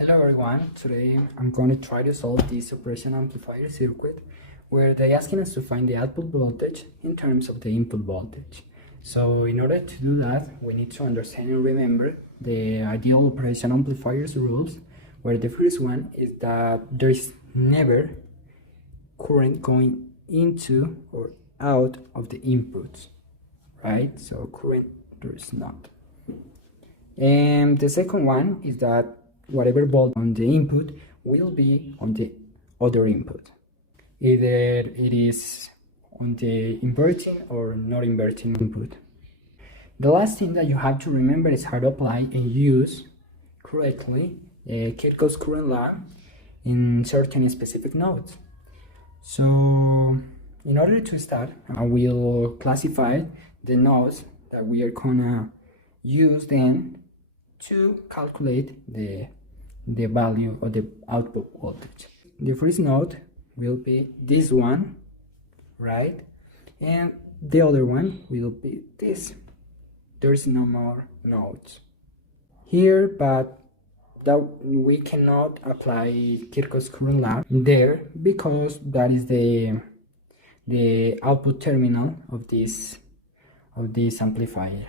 Hello everyone, today I'm going to try to solve this suppression amplifier circuit where they're asking us to find the output voltage in terms of the input voltage. So in order to do that, we need to understand and remember the ideal operation amplifiers rules, where the first one is that there is never current going into or out of the inputs, right? So current there is not. And the second one is that whatever voltage on the input will be on the other input. Either it is on the inverting or not inverting input. The last thing that you have to remember is how to apply and use correctly Kirchhoff's current law in certain specific nodes. So in order to start, I will classify the nodes that we are gonna use then to calculate the value of the output voltage. The first node will be this one, right? And the other one will be this. There's no more nodes here, but that we cannot apply Kirchhoff's current law there because that is the output terminal of this amplifier.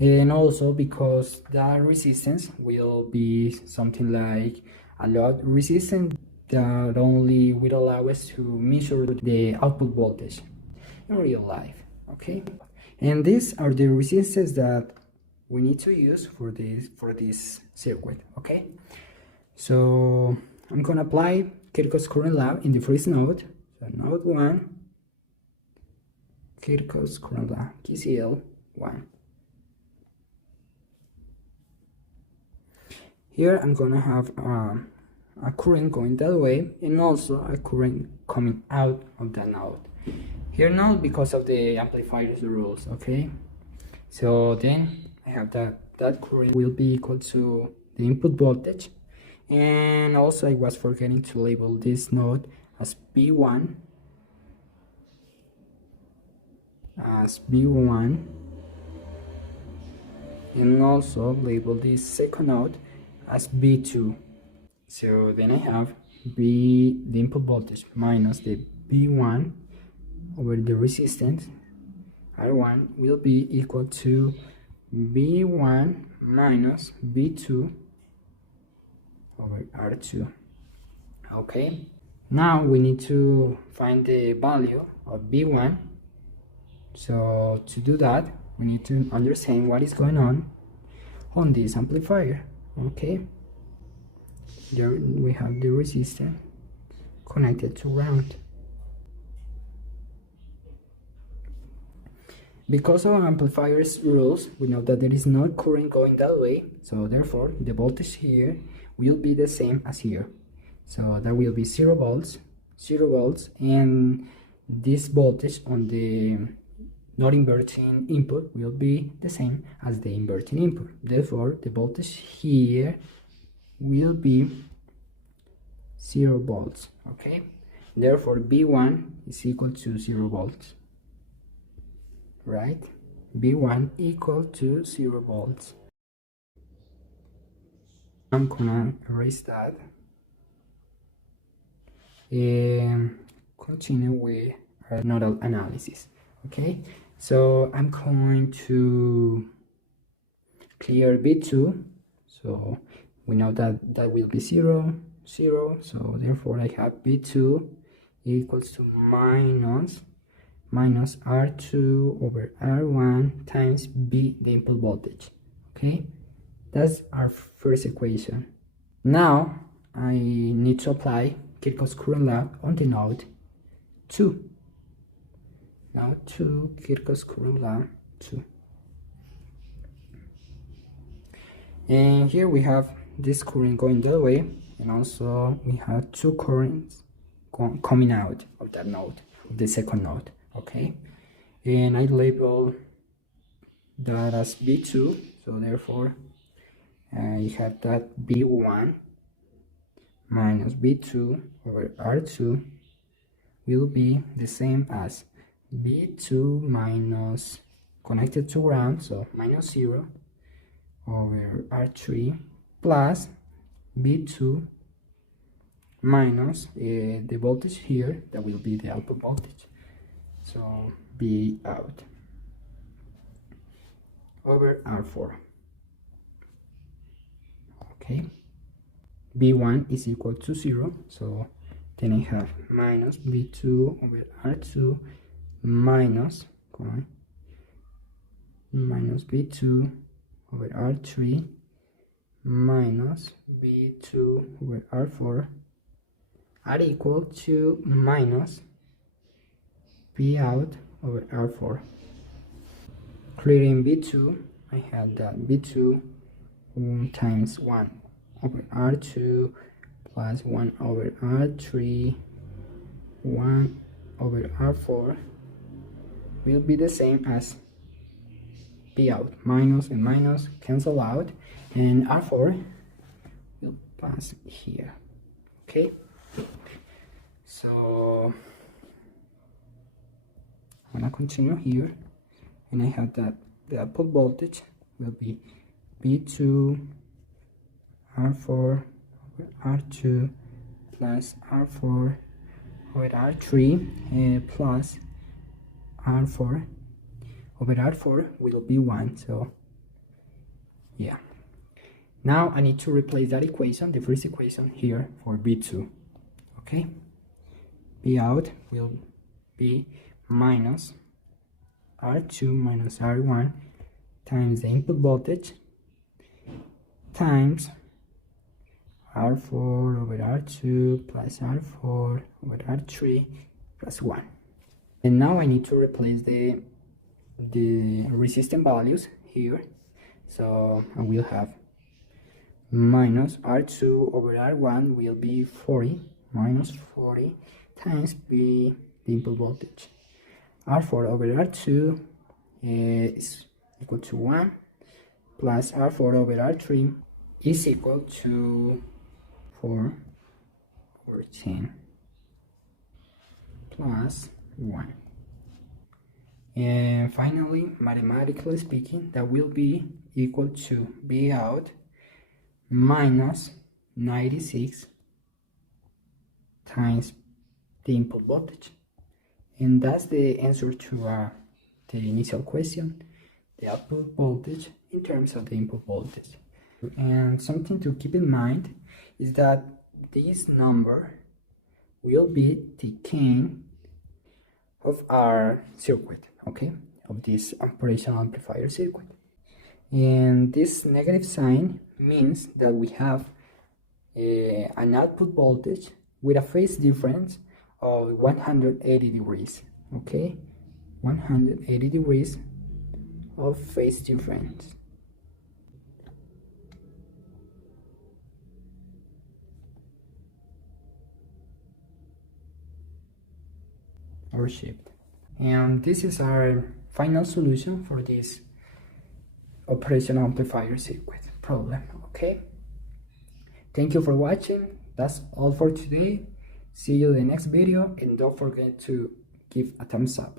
And also because that resistance will be something like a load resistance that only will allow us to measure the output voltage in real life, okay? And these are the resistances that we need to use for this circuit, okay? So I'm gonna apply Kirchhoff's current law in the first node. So node 1, Kirchhoff's current law, KCL 1. Here I'm gonna have a current going that way and also a current coming out of that node. Here not because of the amplifier's rules, okay? So then I have that current will be equal to the input voltage. And also I was forgetting to label this node as B1, and also label this second node as B2. So then I have the input voltage minus the B1 over the resistance R1 will be equal to B1 minus B2 over R2. Okay, now we need to find the value of B1. So to do that, we need to understand what is going on this amplifier. Okay, there we have the resistor connected to ground. Because of amplifier's rules, we know that there is no current going that way, so therefore the voltage here will be the same as here. So that will be 0 volts, and this voltage on the not inverting input will be the same as the inverting input. Therefore, the voltage here will be 0 volts, okay? Therefore, B1 is equal to 0 volts, right? B1 equal to 0 volts. I'm gonna erase that and continue with our nodal analysis. Okay, so I'm going to clear B2. So we know that will be 0, 0. So therefore I have B2 equals to minus R2 over R1 times B, the input voltage. Okay, that's our first equation. Now I need to apply Kirchhoff's current law on the node 2. Now to Kirchhoff's current law 2. And here we have this current going that way, and also we have two currents coming out of that node, of the second node, okay? And I label that as B2, so therefore you have that B1 minus B2 over R2 will be the same as B2 minus connected to ground, so minus 0 over R3 plus B2 minus the voltage here, that will be the output voltage, so B out over R4. Okay, B1 is equal to 0, so then I have minus B2 over R2 minus B2 over R3 minus B2 over R4 are equal to minus B out over R4. Clearing B2, I have that B2 times 1 over R2 plus 1 over R3 1 over R4 will be the same as B out. Minus and minus cancel out, and R4 will pass here. Okay, so I'm gonna continue here, and I have that the output voltage will be B2 R4 over R2 plus R4 over R3 plus R4 over R4 will be 1. So yeah, now I need to replace that equation, the first equation here, for B2. Okay, B out will be minus R2 minus R1 times the input voltage times R4 over R2 plus R4 over R3 plus 1. And now I need to replace the resistance values here, so I will have minus R2 over R1 will be 40 minus 40 times B, the input voltage. R4 over R2 is equal to 1 plus R4 over R3 is equal to 4 over 10 plus 1. And finally, mathematically speaking, that will be equal to B out minus 96 times the input voltage. And that's the answer to the initial question, the output voltage in terms of the input voltage. And something to keep in mind is that this number will be the gain of our circuit, okay, of this operational amplifier circuit. And this negative sign means that we have an output voltage with a phase difference of 180 degrees, okay, 180 degrees of phase difference. Or shift. And this is our final solution for this operational amplifier circuit problem. Okay, thank you for watching. That's all for today. See you in the next video, and don't forget to give a thumbs up.